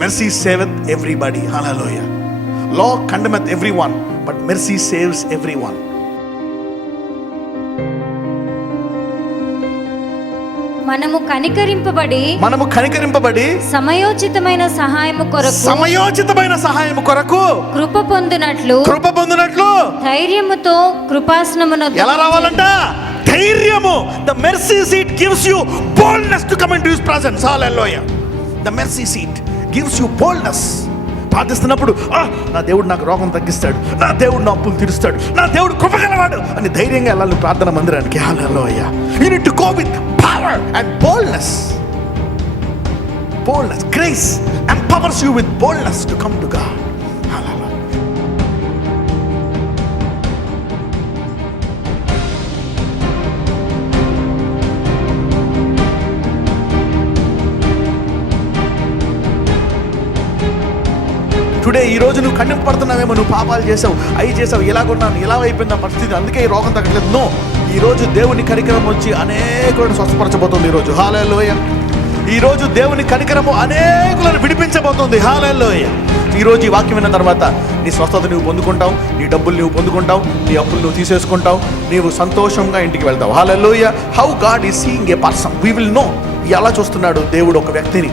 Mercy saveth everybody. Hallelujah. Law condemneth everyone, but mercy saves everyone. మనము కనికరింపబడి సమయోచితమైన సహాయము కొరకు కృప పొందునట్లు ధైర్యముతో కృపాసనమున ఎలా రావాలంట? ధైర్యము. The mercy seat gives you boldness to come into his presence. Hallelujah. The mercy seat gives you boldness. ప్రార్థిస్తున్నప్పుడు నా దేవుడు నాకు రోగం తగ్గిస్తాడు, నా దేవుడు నా అప్పులు తీరుస్తాడు, నా దేవుడు కృపగలవాడు అని ధైర్యంగా వెళ్ళాలి ప్రార్థన మందిరానికి. హల్లెలూయా. You need to go with power and boldness. Grace empowers you with boldness to come to God. Hallelujah. Today ఈ రోజు నువ్వు ఖండింపబడుతున్నావేమో, నువ్వు పాపాలు చేసావు, అవి చేసావు, ఇలాగున్నాను, ఇలా అయిపోయింది నా పరిస్థితి, అందుకే ఈ రోగం తగ్గలేదు. నో, ఈ రోజు దేవుని కనికరం వచ్చి అనేకులను స్వస్థపరచబోతుంది. ఈరోజు హల్లెలూయా. ఈరోజు దేవుని కనికరము అనేకులను విడిపించబోతుంది. హల్లెలూయా. ఈరోజు ఈ వాక్యం విన్న తర్వాత నీ స్వస్థత నువ్వు పొందుకుంటావు, నీ డబ్బులు నువ్వు పొందుకుంటావు, నీ అప్పులు నువ్వు తీసేసుకుంటావు, నీవు సంతోషంగా ఇంటికి వెళ్తావు. Hallelujah. How God is seeing a person, we will know. ఎలా చూస్తున్నాడు దేవుడు ఒక వ్యక్తిని?